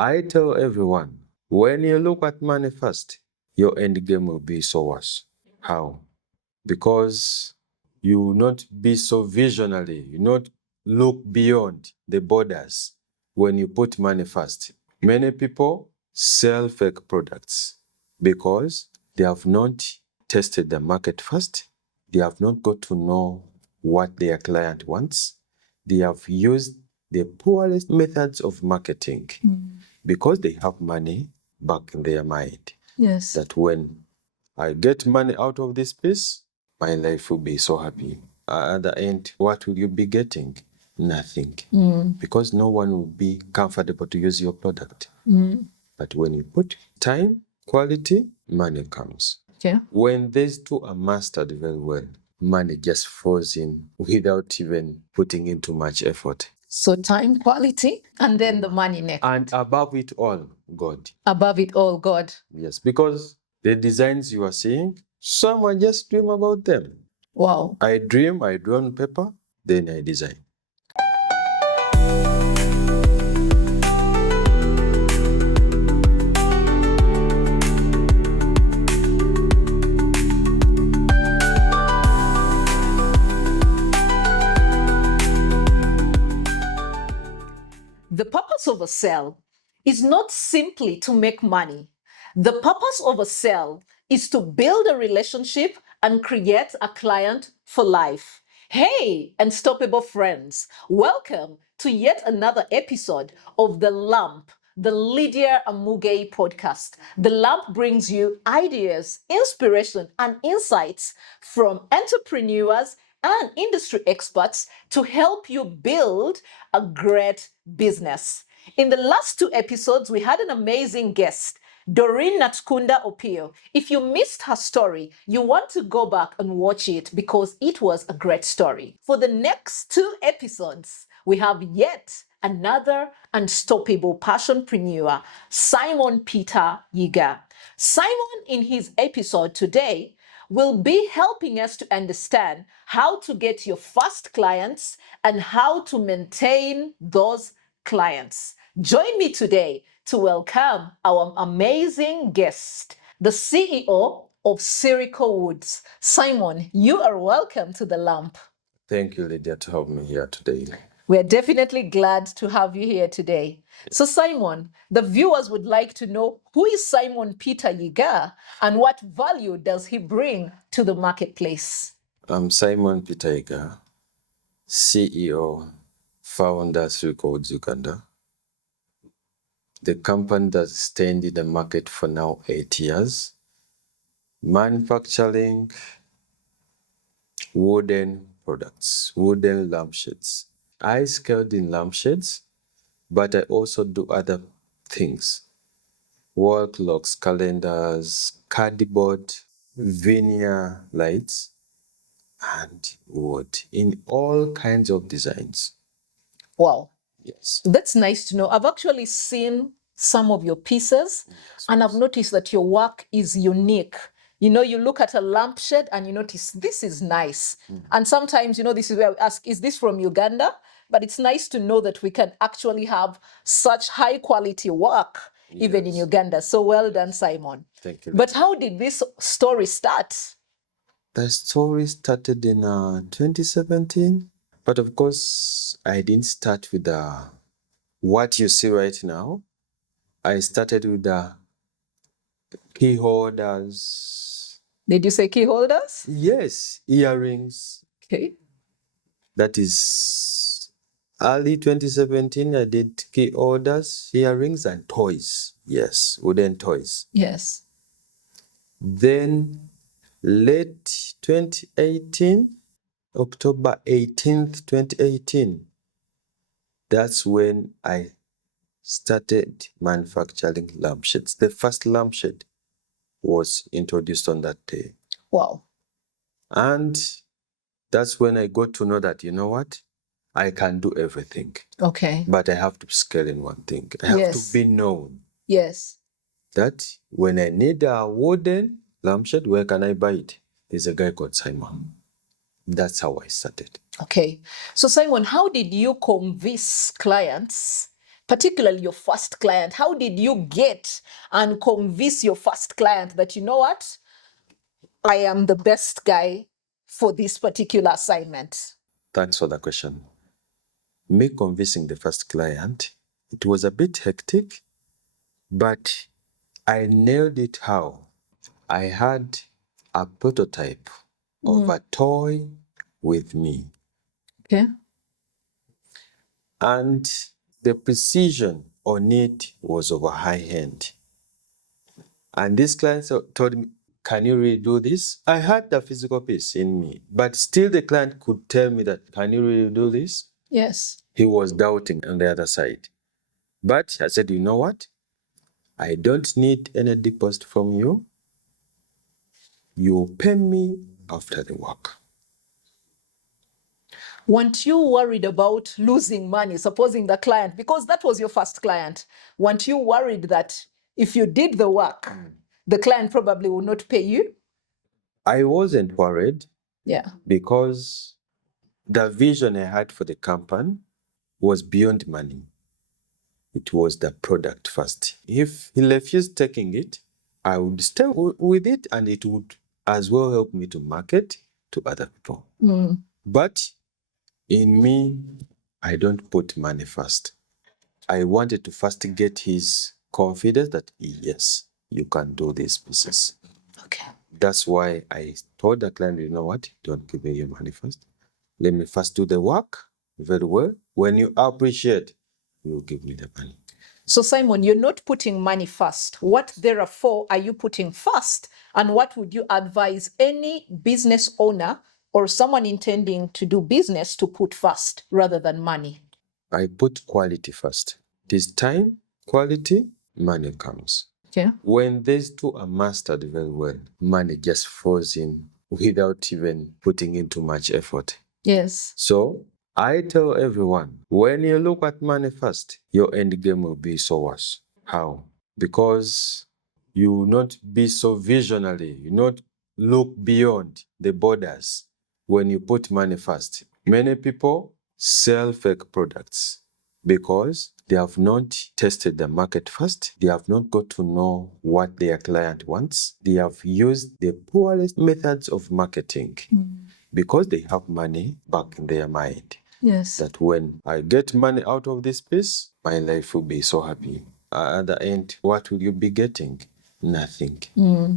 I tell everyone, when you look at money first, your end game will be so worse. How? Because you will not be so visionary, you not look beyond the borders when you put money first. Many people sell fake products because they have not tested the market first. They have not got to know what their client wants. They have used the poorest methods of marketing because they have money back in their mind. Yes. That when I get money out of this piece, my life will be so happy. At the end, what will you be getting? Nothing. Because no one will be comfortable to use your product. But when you put time, quality, money comes. Okay. When these two are mastered very well, money just falls in without even putting in too much effort. So time, quality, and then the money next. And above it all, God. Above it all, God. Yes, because the designs you are seeing, someone just dream about them. Wow. I dream, I draw on paper, then I design. The purpose of a sale is not simply to make money. The purpose of a sale is to build a relationship and create a client for life. Hey, unstoppable friends, welcome to yet another episode of The Lamp, the Lydia Amuge podcast. The Lamp brings you ideas, inspiration, and insights from entrepreneurs and industry experts to help you build a great business. In the last two episodes, we had an amazing guest, Doreen Natkunda Opio. If you missed her story, you want to go back and watch it because it was a great story. For the next two episodes, we have yet another unstoppable passionpreneur, Simon Peter Yiga. Simon, in his episode today, will be helping us to understand how to get your first clients and how to maintain those clients. Join me today to welcome our amazing guest, the CEO of SYRICO WOODS. Simon, you are welcome to The Lamp. Thank you, Lydia, to have me here today. We're definitely glad to have you here today. So, Simon, the viewers would like to know, who is Simon Peter Yiga and what value does he bring to the marketplace? I'm Simon Peter Yiga, CEO, founder, SYRICO WOODS Uganda. The company that's stayed in the market for now 8 years, manufacturing wooden products, wooden lampshades. I scaled in lampshades, but I also do other things. Wall clocks, calendars, cardboard, veneer lights, and wood in all kinds of designs. Wow. Yes. That's nice to know. I've actually seen some of your pieces, and I've noticed that your work is unique. You know, you look at a lampshade and you notice this is nice. And sometimes, you know, this is where we ask, is this from Uganda? But it's nice to know that we can actually have such high quality work even in Uganda. So well done, Simon. Thank you. But how did this story start? The story started in 2017, but of course, I didn't start with what you see right now. I started with the key holders. Did you say key holders? Yes, earrings. Okay. That is early 2017. I did key holders, earrings, and toys. Yes, wooden toys. Yes. Then late 2018, October 18th, 2018, that's when I started manufacturing lampshades. The first lampshade was introduced on that day. Wow. And that's when I got to know that, you know what? I can do everything. Okay. But I have to scale in one thing. I have to be known. Yes. That when I need a wooden lampshade, where can I buy it? There's a guy called Simon. That's how I started. Okay. So Simon, how did you convince clients particularly your first client? How did you get and convince your first client that, you know what, I am the best guy for this particular assignment? Thanks for the question. Me convincing the first client, it was a bit hectic, but I nailed it how? I had a prototype of a toy with me, Okay. and the precision on it was of a high end. And this client told me, can you really do this? I had the physical piece in me, but still the client could tell me that, can you really do this? Yes. He was doubting on the other side. But I said, you know what? I don't need any deposit from you. You pay me after the work. Weren't you worried about losing money, supposing the client, because that was your first client, weren't you worried that if you did the work, the client probably will not pay you? I wasn't worried Yeah. because the vision I had for the company was beyond money. It was the product first. If he refused taking it, I would stay with it, and it would as well help me to market to other people. But in me, I don't put money first. I wanted to first get his confidence that, yes, you can do this business. Okay. That's why I told the client, you know what, don't give me your money first. Let me first do the work very well. When you appreciate, you will give me the money. So Simon, you're not putting money first. What therefore are you putting first? And what would you advise any business owner or someone intending to do business to put first rather than money? I put quality first. This time, quality, money comes. Okay. When these two are mastered very well, money just falls in without even putting in too much effort. Yes. So I tell everyone, when you look at money first, your end game will be so worse. How? Because you will not be so visionary, you not look beyond the borders when you put money first. Many people sell fake products because they have not tested the market first. They have not got to know what their client wants. They have used the poorest methods of marketing because they have money back in their mind. Yes. That when I get money out of this piece, my life will be so happy. At the end, what will you be getting? Nothing.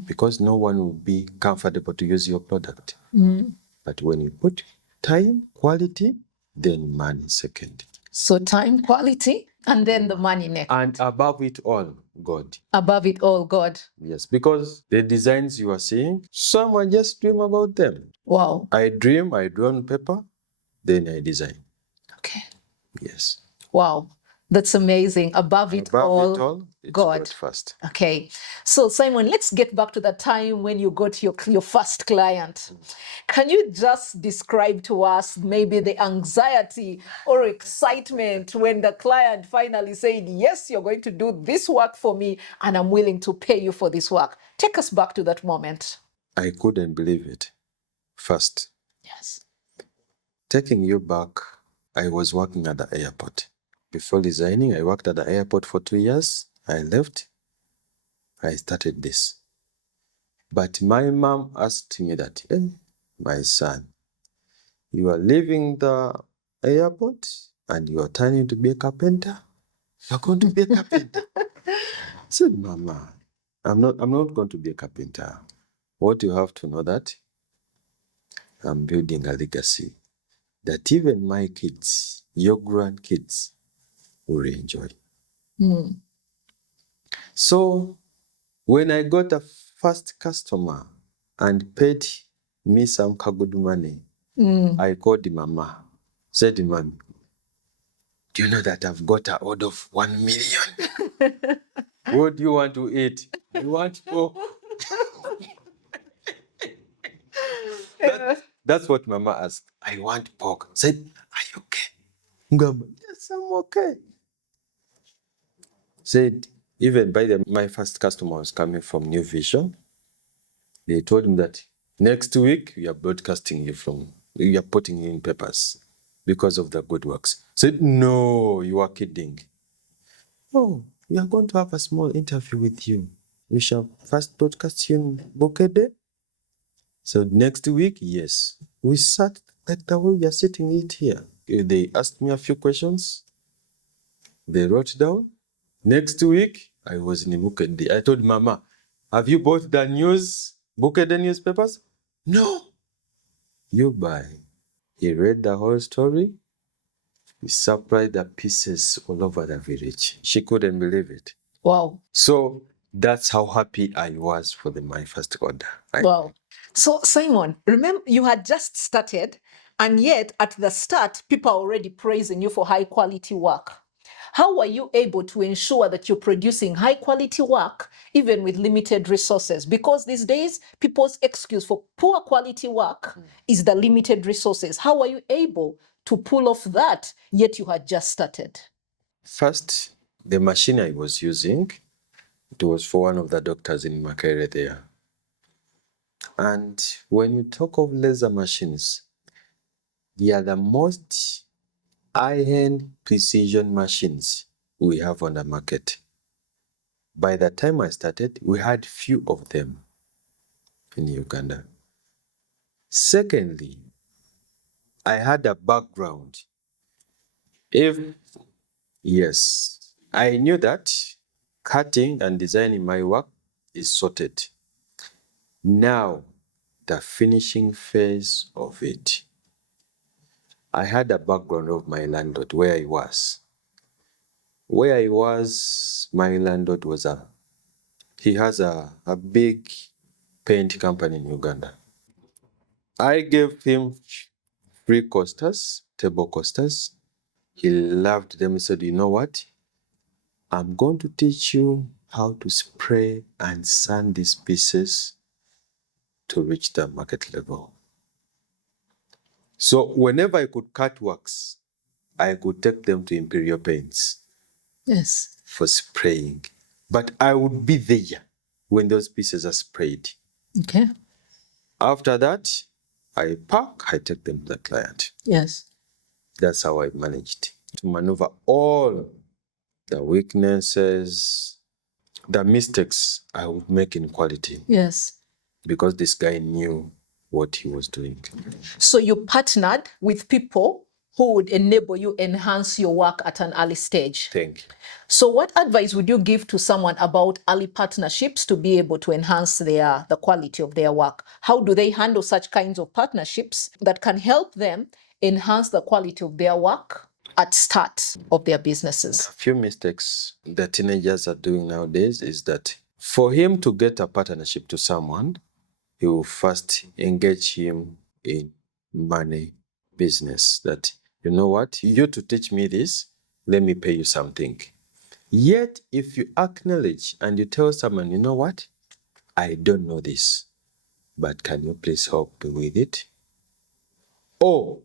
Because no one will be comfortable to use your product. But when you put time, quality, then money second. So time, quality, and then the money next. And above it all, God. Above it all, God. Yes, because the designs you are seeing, someone just dream about them. Wow. I draw on paper, then I design. Okay. Yes. Wow. That's amazing. Above it all, it's God. first. Okay. So Simon, let's get back to the time when you got your first client. Can you just describe to us maybe the anxiety or excitement when the client finally said, yes, you're going to do this work for me and I'm willing to pay you for this work? Take us back to that moment. I couldn't believe it. First, Yes. taking you back, I was working at the airport. Before resigning, I worked at the airport for 2 years. I left. I started this. But my mom asked me that, hey, my son, you are leaving the airport and you are turning to be a carpenter? You're going to be a carpenter? I said, Mama, I'm not going to be a carpenter. What you have to know that I'm building a legacy that even my kids, your grandkids, will enjoy. So when I got a first customer and paid me some good money, I called Mama, said, Mom, do you know that I've got an order of 1 million? What do you want to eat? I want pork. That's what Mama asked. I want pork. Said, are you okay? Ngamba, yes, I'm okay. Said, even by my first customer was coming from New Vision. They told him that next week we are broadcasting you are putting in papers because of the good works. Said, no, you are kidding. Oh, we are going to have a small interview with you. We shall first broadcast you in Bukede. So next week, yes. We sat like the way we are sitting it here. They asked me a few questions. They wrote down. Next week, I was in Bukede. I told Mama, have you bought the Bukede newspapers? No. You buy. He read the whole story. He supplied the pieces all over the village. She couldn't believe it. Wow. So that's how happy I was for my first order. Wow. So, Simon, remember you had just started, and yet at the start, people are already praising you for high quality work. How were you able to ensure that you're producing high quality work even with limited resources? Because these days, people's excuse for poor quality work is the limited resources. How were you able to pull off that, yet you had just started? First, the machine I was using, it was for one of the doctors in Makerere there. And when you talk of laser machines, they are the most high-end precision machines we have on the market. By the time I started, we had few of them in Uganda. Secondly, I had a background. Yes, I knew that cutting and designing my work is sorted. Now, the finishing phase of it. I had a background of my landlord where I was. Where I was, my landlord he has a big paint company in Uganda. I gave him free coasters, table coasters. He loved them. He said, you know what? I'm going to teach you how to spray and sand these pieces to reach the market level. So whenever I could cut works, I could take them to Imperial Paints. Yes. For spraying. But I would be there when those pieces are sprayed. Okay. After that, I take them to the client. Yes. That's how I managed to maneuver all the weaknesses, the mistakes I would make in quality. Yes. Because this guy knew what he was doing. So you partnered with people who would enable you enhance your work at an early stage. Thank you. So what advice would you give to someone about early partnerships to be able to enhance the quality of their work? How do they handle such kinds of partnerships that can help them enhance the quality of their work at start of their businesses? A few mistakes that teenagers are doing nowadays is that for him to get a partnership to someone, he will first engage him in money business. That, you know what, you to teach me this, let me pay you something. Yet, if you acknowledge and you tell someone, you know what, I don't know this, but can you please help me with it? Or,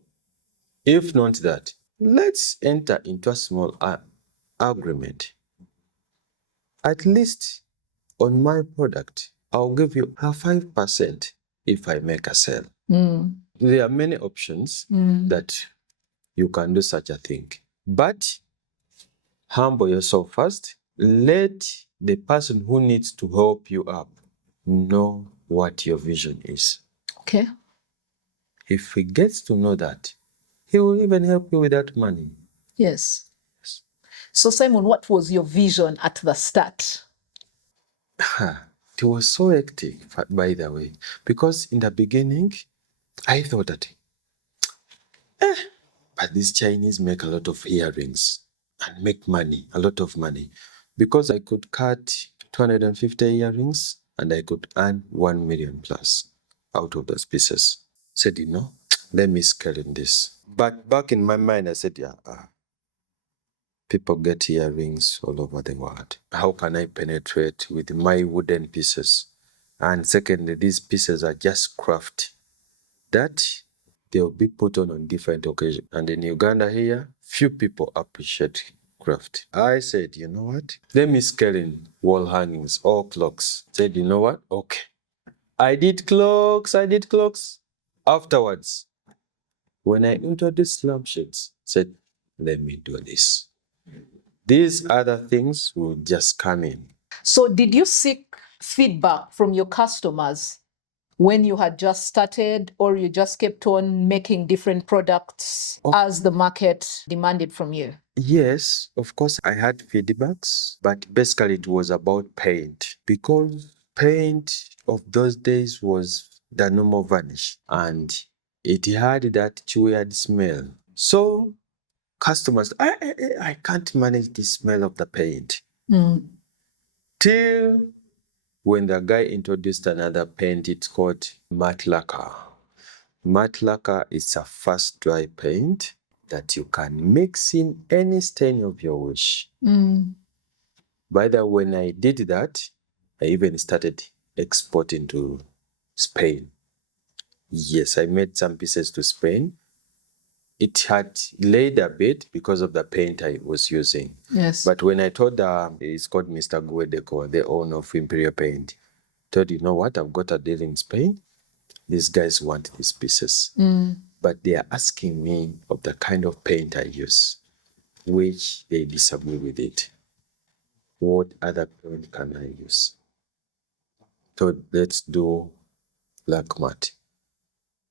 if not that, let's enter into a small agreement. At least on my product, I'll give you a 5% if I make a sale. There are many options that you can do such a thing. But humble yourself first. Let the person who needs to help you up know what your vision is. Okay. If he gets to know that, he will even help you with that money. Yes. So Simon, what was your vision at the start? It was so hectic, by the way, because in the beginning, I thought that, but these Chinese make a lot of earrings and make money, a lot of money. Because I could cut 250 earrings and I could earn 1 million plus out of those pieces. Said, let me scale in this. But back in my mind, I said, people get earrings all over the world. How can I penetrate with my wooden pieces? And secondly, these pieces are just craft that they'll be put on different occasions. And in Uganda here, few people appreciate craft. I said, you know what? Let me scale in wall hangings or clocks. Said, you know what? Okay. I did clocks. Afterwards, when I introduced lampshades, said, let me do this. These other things will just come in. So did you seek feedback from your customers when you had just started, or you just kept on making different products as the market demanded from you? Yes, of course, I had feedbacks, but basically it was about paint, because paint of those days was the normal varnish and it had that weird smell. So customers, I can't manage the smell of the paint. Till when the guy introduced another paint, it's called matte lacquer. Matte lacquer is a fast dry paint that you can mix in any stain of your wish. By the way, when I did that, I even started exporting to Spain. Yes, I made some pieces to Spain. It had laid a bit because of the paint I was using. Yes. But when I told it's called Mr. Guedeco, the owner of Imperial Paint, told, you know what, I've got a deal in Spain. These guys want these pieces. But they are asking me of the kind of paint I use, which they disagree with it. What other paint can I use? So let's do lac matte.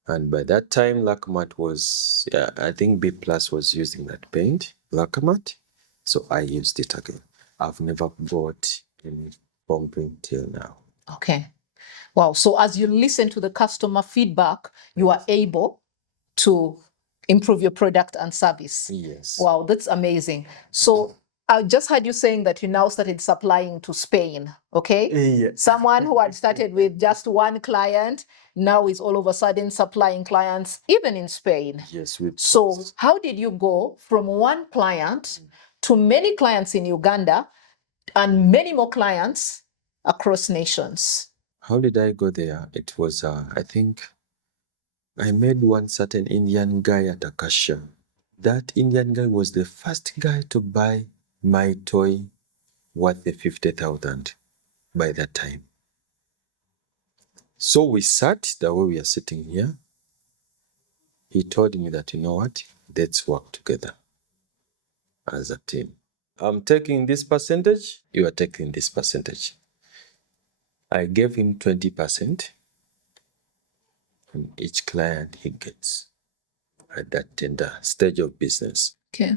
And by that time, lac matte was, I think B Plus was using that paint, lac matte. So I used it again. I've never bought any foam paint till now. Okay. Wow. So as you listen to the customer feedback, you are able to improve your product and service. Yes. Wow, that's amazing. So I just heard you saying that you now started supplying to Spain, okay? Yes. Someone who had started with just one client now is all of a sudden supplying clients even in Spain. Yes. So how did you go from one client to many clients in Uganda and many more clients across nations? How did I go there? It was, I think, I made one certain Indian guy at a cashier. That Indian guy was the first guy to buy my toy worth the 50,000 by that time. So we sat the way we are sitting here. He told me that, you know what, let's work together as a team. I'm taking this percentage, you are taking this percentage. I gave him 20% on each client he gets at that tender stage of business. Okay.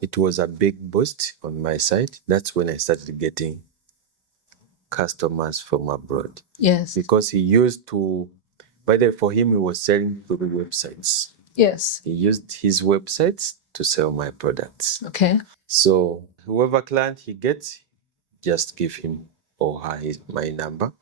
It was a big boost on my side. That's when I started getting customers from abroad. Yes. Because he used to, by the way, for him, he was selling through websites. Yes. He used his websites to sell my products. Okay. So whoever client he gets, just give him or her my number,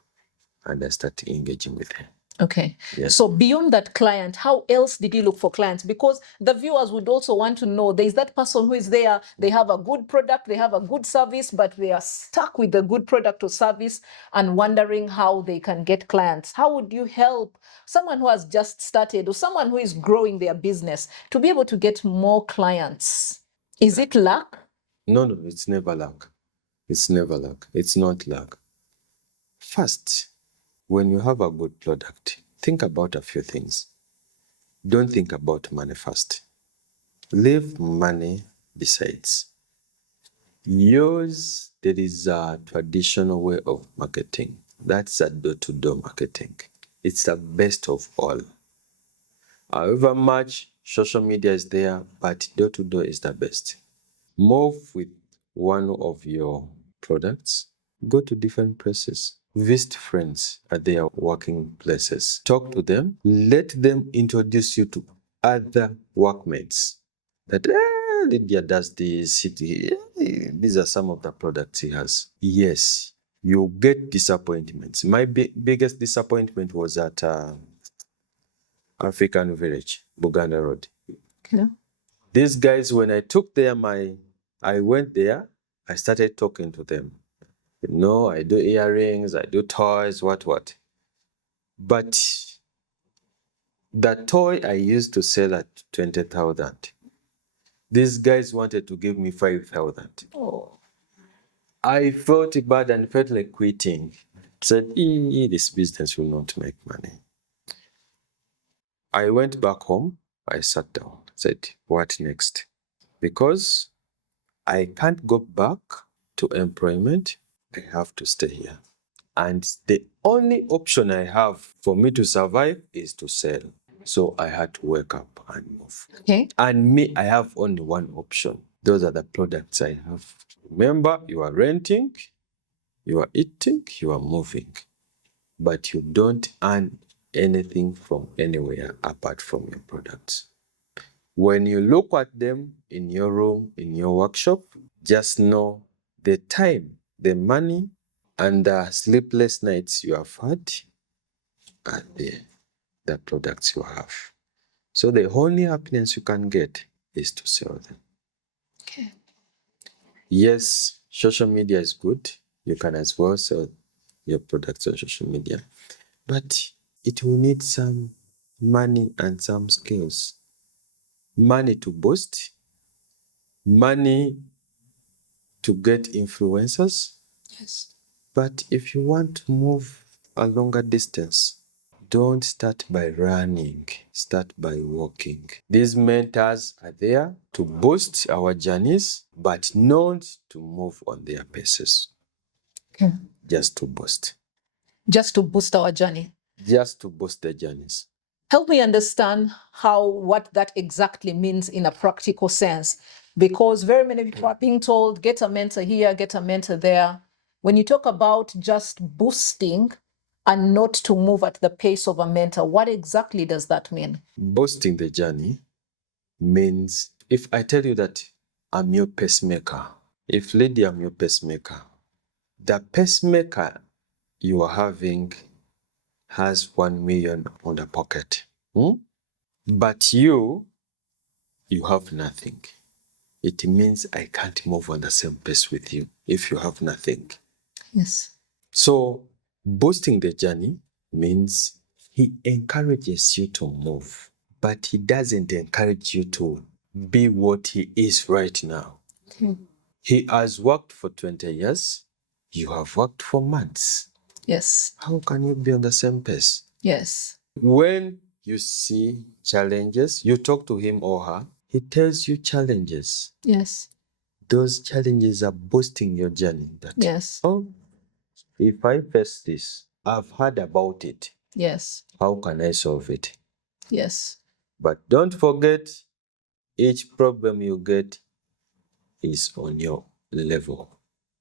and I start engaging with him. Okay. Yes. So beyond that client, how else did you look for clients? Because the viewers would also want to know, there's that person who is there, they have a good product, they have a good service, but they are stuck with the good product or service and wondering how they can get clients. How would you help someone who has just started or someone who is growing their business to be able to get more clients? Is it luck? No, it's never luck. It's never luck. It's not luck. First, when you have a good product, think about a few things. Don't think about money first. Leave money besides. There is a traditional way of marketing. That's a door-to-door marketing. It's the best of all. However much social media is there, but door-to-door is the best. Move with one of your products. Go to different places. Visit friends at their working places. Talk to them. Let them introduce you to other workmates. That Lydia does this. These are some of the products he has. Yes, you get disappointments. My biggest disappointment was at African Village, Buganda Road. Okay. These guys, when I took I went there, I started talking to them. You know, I do earrings, I do toys, what. But the toy I used to sell at 20,000, these guys wanted to give me 5,000. Oh. I felt bad and felt like quitting. Said, this business will not make money. I went back home, I sat down, said, what next? Because I can't go back to employment. I have to stay here. And the only option I have for me to survive is to sell. So I had to wake up and move. Okay. And me, I have only one option. Those are the products I have. Remember, you are renting, you are eating, you are moving, but you don't earn anything from anywhere apart from your products. When you look at them in your room, in your workshop, just know the time, the money, and the sleepless nights you have had are the products you have. So the only happiness you can get is to sell them. Okay. Yes, social media is good. You can as well sell your products on social media, but it will need some money and some skills. Money to boost, money to get influencers. Yes. But if you want to move a longer distance, don't start by running, start by walking. These mentors are there to boost our journeys, but not to move on their paces. Okay. Just to boost. Just to boost our journey. Just to boost the journeys. Help me understand what that exactly means in a practical sense, because very many people are being told, get a mentor here, get a mentor there. When you talk about just boosting and not to move at the pace of a mentor, what exactly does that mean? Boosting the journey means if I tell you that I'm your pacemaker, if Lydia, I'm your pacemaker, the pacemaker you are having has 1 million on the pocket. But you have nothing. It means I can't move on the same pace with you if you have nothing. Yes. So boosting the journey means he encourages you to move, but he doesn't encourage you to be what he is right now. He has worked for 20 years. You have worked for months. Yes. How can you be on the same pace? Yes. When you see challenges, you talk to him or her, he tells you challenges. Yes. Those challenges are boosting your journey. Yes. Oh, if I face this, I've heard about it. Yes. How can I solve it? Yes. But don't forget, each problem you get is on your level.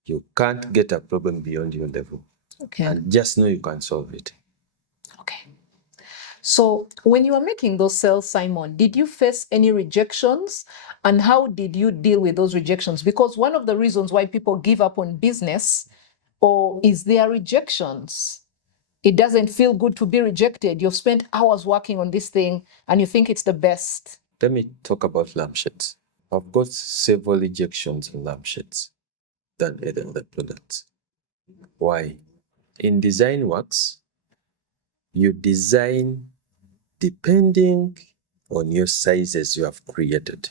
You can't get a problem beyond your level. Okay. And just know you can solve it. Okay. So when you were making those sales, Simon, did you face any rejections? And how did you deal with those rejections? Because one of the reasons why people give up on business is their rejections. It doesn't feel good to be rejected. You've spent hours working on this thing and you think it's the best. Let me talk about lampshades. I've got several rejections in lampshades than any other products. Why? In design works, you design depending on your sizes you have created.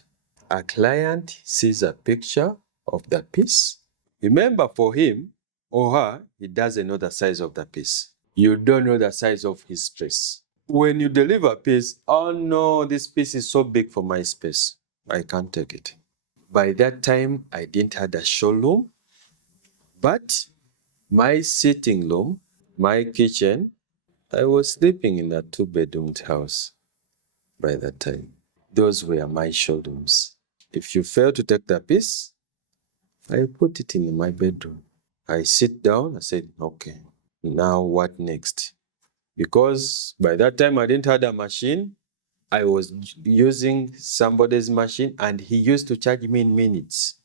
A client sees a picture of the piece. Remember, for him or her, he doesn't know the size of the piece. You don't know the size of his space. When you deliver a piece, oh no, this piece is so big for my space. I can't take it. By that time, I didn't have a showroom, but my sitting room, my kitchen, I was sleeping in a 2-bedroom house by that time. Those were my showrooms. If you fail to take the piece, I put it in my bedroom. I sit down, I said, okay, now what next? Because by that time I didn't have a machine. I was using somebody's machine and he used to charge me in minutes.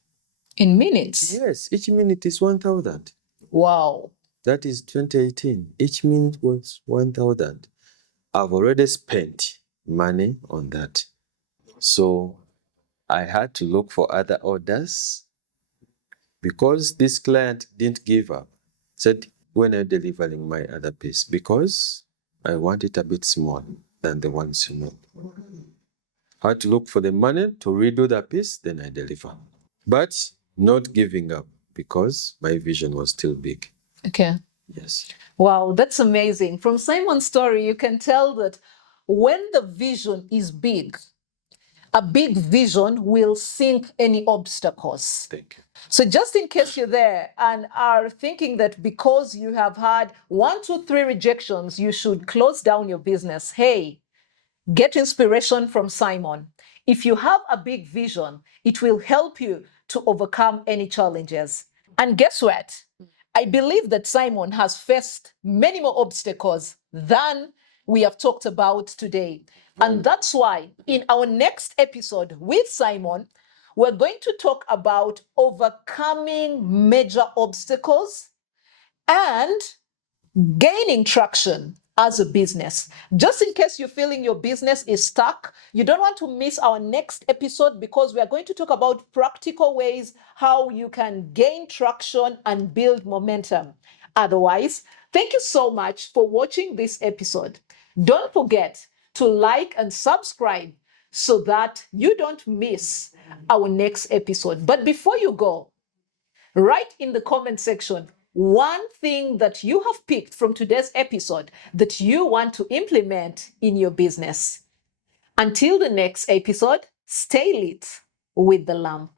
In minutes? Yes, each minute is 1,000. Wow. That is 2018. Each minute was 1,000. I've already spent money on that. So I had to look for other orders because this client didn't give up. Said, when are you delivering my other piece? Because I want it a bit small than the ones you made. I had to look for the money to redo the piece, then I deliver. But not giving up because my vision was still big. Okay. Yes. Wow, that's amazing. From Simon's story, you can tell that when the vision is big A big vision will sink any obstacles. Thank you. So just in case you're there and are thinking that because you have had 1, 2, 3 rejections, you should close down your business. Hey, get inspiration from Simon. If you have a big vision, it will help you to overcome any challenges. And guess what? I believe that Simon has faced many more obstacles than we have talked about today. And that's why in our next episode with Simon, we're going to talk about overcoming major obstacles and gaining traction as a business. Just in case you're feeling your business is stuck, you don't want to miss our next episode because we are going to talk about practical ways how you can gain traction and build momentum. Otherwise, thank you so much for watching this episode. Don't forget to like and subscribe so that you don't miss our next episode. But before you go, write in the comment section one thing that you have picked from today's episode that you want to implement in your business. Until the next episode, stay lit with the lamp.